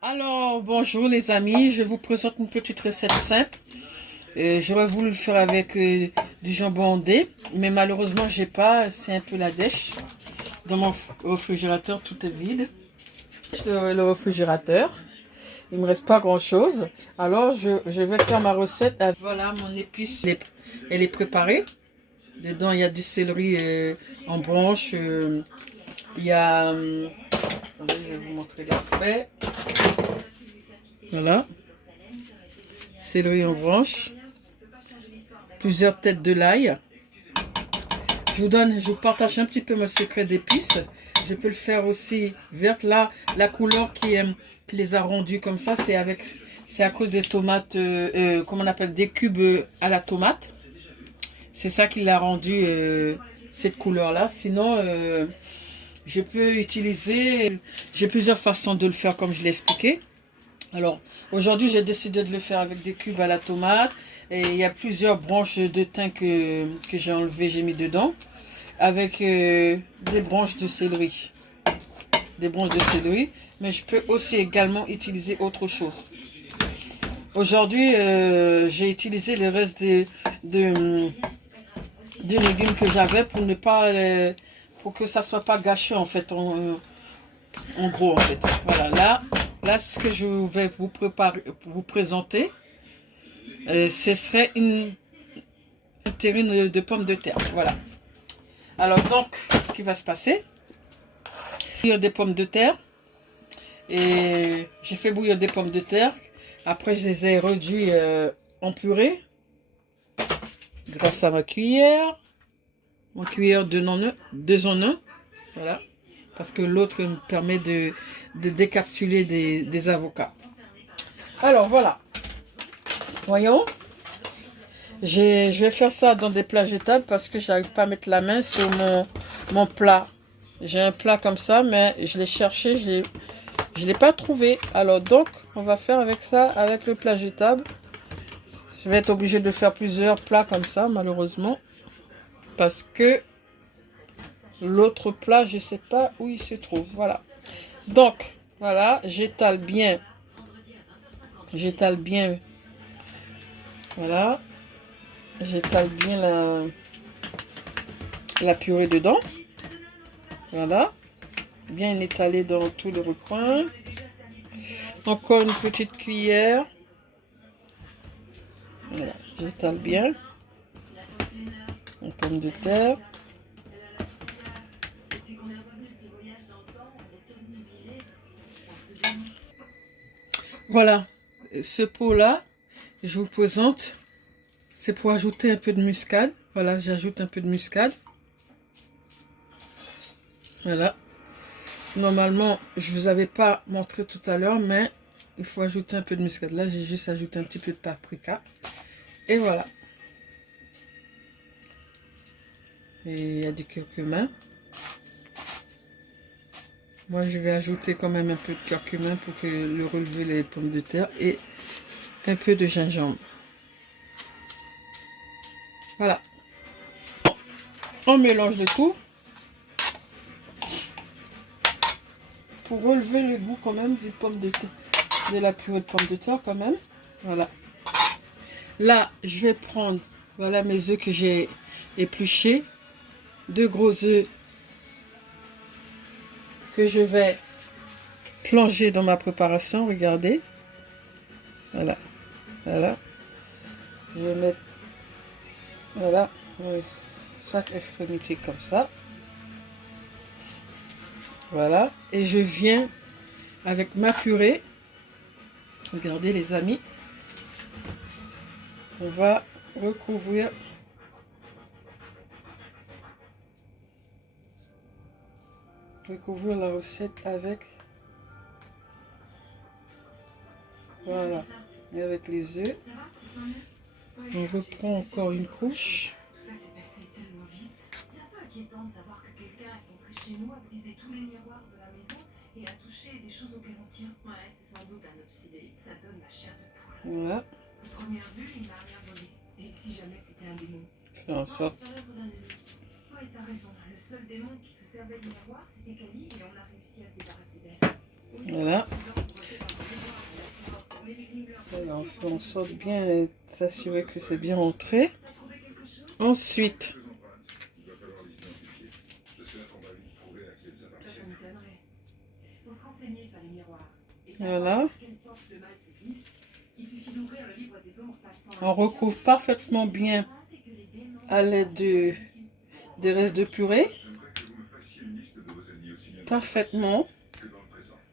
Alors, bonjour les amis, je vous présente une petite recette simple. J'aurais voulu le faire avec du jambon ondé, mais malheureusement j'ai pas, c'est un peu la dèche. Dans mon réfrigérateur, tout est vide. Je dois le réfrigérateur, il me reste pas grand chose. Alors je vais faire ma recette. Voilà, mon épice, elle est préparée. Dedans il y a du céleri en branche, il y a... attendez, je vais vous montrer l'aspect. Voilà, céleri en branche, plusieurs têtes de l'ail. Je vous partage un petit peu mon secret d'épices. Je peux le faire aussi verte. Là, la couleur qui les a rendus comme ça, c'est à cause des tomates, comment on appelle, des cubes à la tomate. C'est ça qui l'a rendu cette couleur-là. Sinon, je peux utiliser, j'ai plusieurs façons de le faire comme je l'ai expliqué. Alors, aujourd'hui, j'ai décidé de le faire avec des cubes à la tomate. Et il y a plusieurs branches de thym que j'ai enlevé, j'ai mis dedans. Avec des branches de céleri. Des branches de céleri. Mais je peux aussi également utiliser autre chose. Aujourd'hui, j'ai utilisé le reste des légumes que j'avais pour ne pas... pour que ça soit pas gâché en fait. En gros, en fait. Voilà, là, ce que je vais vous préparer, vous présenter, ce serait une terrine de pommes de terre. Voilà. Alors, donc, ce qui va se passer, bouillir des pommes de terre. Et j'ai fait bouillir des pommes de terre. Après, je les ai réduits en purée. Grâce à ma cuillère. Mon cuillère 2 en 1. Voilà. Parce que l'autre me permet de décapsuler des avocats. Alors voilà. Voyons. Je vais faire ça dans des plats jetables parce que j'arrive pas à mettre la main sur mon plat. J'ai un plat comme ça, mais je l'ai cherché, je l'ai pas trouvé. Alors donc, on va faire avec ça, avec le plat jetable. Je vais être obligée de faire plusieurs plats comme ça, malheureusement. Parce que l'autre plat, je sais pas où il se trouve. Voilà. Donc, voilà, j'étale bien. J'étale bien. Voilà. J'étale bien la purée dedans. Voilà. Bien étalée dans tout le recoin. Encore une petite cuillère. Voilà. J'étale bien. Une pomme de terre. Voilà. Ce pot-là, je vous présente. C'est pour ajouter un peu de muscade. Voilà, j'ajoute un peu de muscade. Voilà. Normalement, je vous avais pas montré tout à l'heure, mais il faut ajouter un peu de muscade. Là, j'ai juste ajouté un petit peu de paprika. Et voilà. Et il y a du curcuma. Moi, je vais ajouter quand même un peu de curcuma pour que le relever les pommes de terre et un peu de gingembre. Voilà. On mélange le tout pour relever le goût quand même des pommes de terre, de la purée de pommes de terre quand même. Voilà. Là, je vais prendre, voilà mes œufs que j'ai épluchés. 2 gros œufs que je vais plonger dans ma préparation. Regardez. Voilà. Voilà. Je vais mettre, voilà, chaque extrémité comme ça. Voilà. Et je viens avec ma purée. Regardez les amis. On va recouvrir la recette avec, voilà, et avec les œufs. On reprend encore une couche. Voilà. Faire en sorte. Voilà. Alors, on fait en sorte bien s'assurer que c'est bien rentré. Ensuite, voilà. On recouvre parfaitement bien à l'aide des restes de purée. Parfaitement.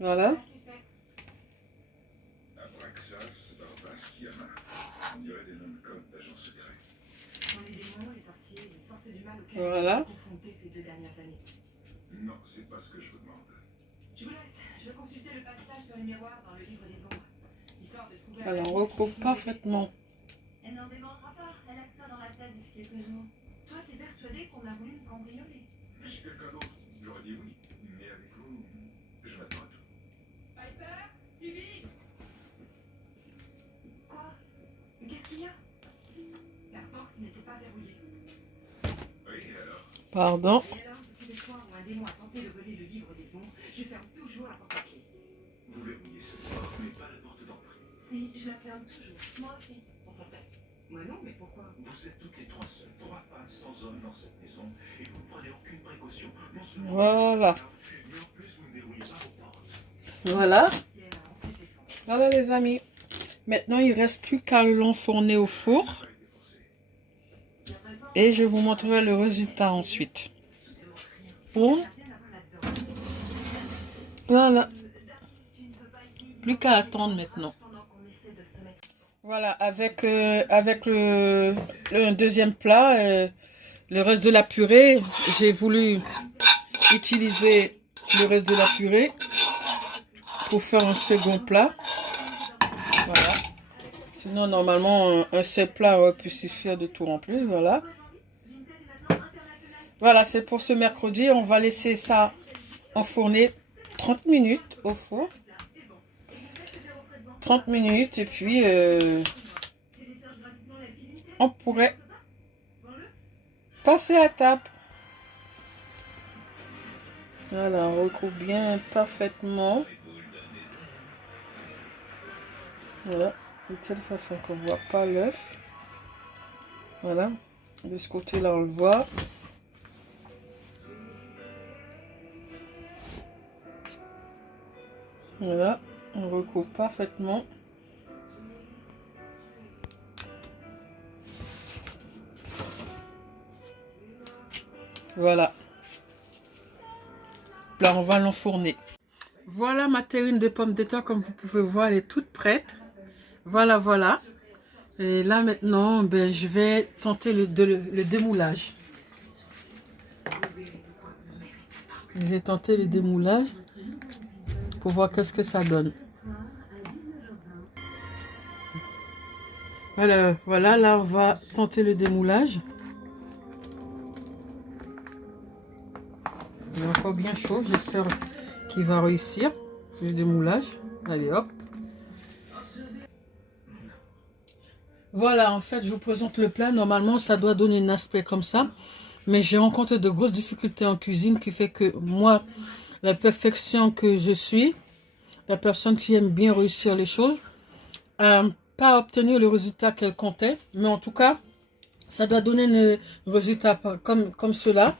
Voilà. Voilà. Alors, on recouvre parfaitement. Elle n'en démordra pas, elle a que ça dans la tête depuis quelques jours. Toi, t'es persuadé qu'on a voulu me cambrioler. Mais si quelqu'un d'autre, j'aurais dit oui. Mais avec vous, je m'attends à tout. Piper, Vivi. Quoi? Qu'est-ce qu'il y a? La porte n'était pas verrouillée. Oui, alors? Pardon. Et alors, depuis le soir où un démon a tenté de voler le livre des ombres, je ferme toujours la porte à clé. Vous verrouillez cette porte, mais pas la porte d'entrée. Si, je la ferme toujours. Moi aussi. Moi non, mais pourquoi? Vous êtes toutes les trois seules, 3 femmes sans homme dans cette maison, et vous ne prenez aucune précaution. Non seulement voilà. Mais en plus, vous ne verrouillez pas vos portes. Voilà. Voilà les amis. Maintenant, il ne reste plus qu'à l'enfourner au four. Et je vous montrerai le résultat ensuite. Bon. Voilà. Plus qu'à attendre maintenant. Voilà, avec le deuxième plat, le reste de la purée, j'ai voulu utiliser le reste de la purée pour faire un second plat. Voilà. Sinon, normalement, un seul plat aurait pu suffire de tout remplir. Voilà. Voilà, c'est pour ce mercredi. On va laisser ça enfourner 30 minutes au four. 30 minutes et puis on pourrait passer à table. Voilà, on recouvre bien parfaitement. Voilà, de telle façon qu'on ne voit pas l'œuf. Voilà, de ce côté-là on le voit. Voilà, on recouvre parfaitement. Voilà. Là, on va l'enfourner. Voilà ma terrine de pommes de terre, comme vous pouvez voir, elle est toute prête. Voilà, voilà. Et là, maintenant, ben, je vais tenter le démoulage. Je vais tenter le démoulage pour voir qu'est-ce que ça donne. Voilà, voilà, là, on va tenter le démoulage. Il est encore bien chaud, j'espère qu'il va réussir le démoulage. Allez, hop. Voilà, en fait, je vous présente le plat. Normalement, ça doit donner un aspect comme ça. Mais j'ai rencontré de grosses difficultés en cuisine qui fait que moi, la perfection que je suis, la personne qui aime bien réussir les choses, pas obtenir le résultat qu'elle comptait. Mais en tout cas, ça doit donner un résultat comme cela.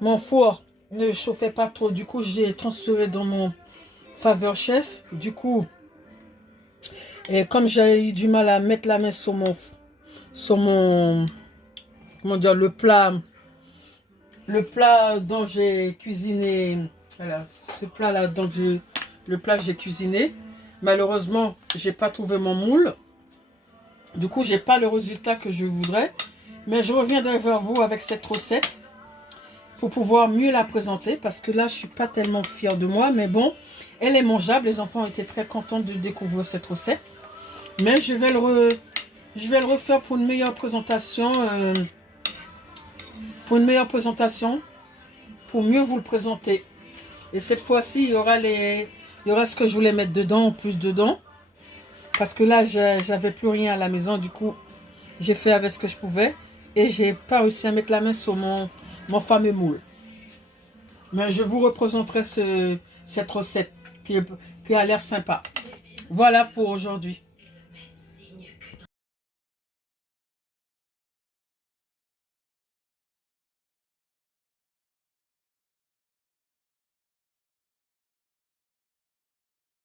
Mon four ne chauffait pas trop. Du coup, j'ai transféré dans mon Faveur Chef. Du coup, et comme j'ai eu du mal à mettre la main sur mon comment dire, le plat dont j'ai cuisiné, voilà, ce plat là le plat que j'ai cuisiné, malheureusement j'ai pas trouvé mon moule. Du coup j'ai pas le résultat que je voudrais, mais je reviendrai vers vous avec cette recette pour pouvoir mieux la présenter, parce que là je suis pas tellement fière de moi, mais bon, elle est mangeable. Les enfants étaient très contents de découvrir cette recette, mais je vais le refaire pour une meilleure présentation. Pour mieux vous le présenter. Et cette fois-ci, il y aura ce que je voulais mettre dedans, en plus dedans. Parce que là, j'avais plus rien à la maison. Du coup, j'ai fait avec ce que je pouvais. Et j'ai pas réussi à mettre la main sur mon fameux moule. Mais je vous représenterai cette recette qui a l'air sympa. Voilà pour aujourd'hui.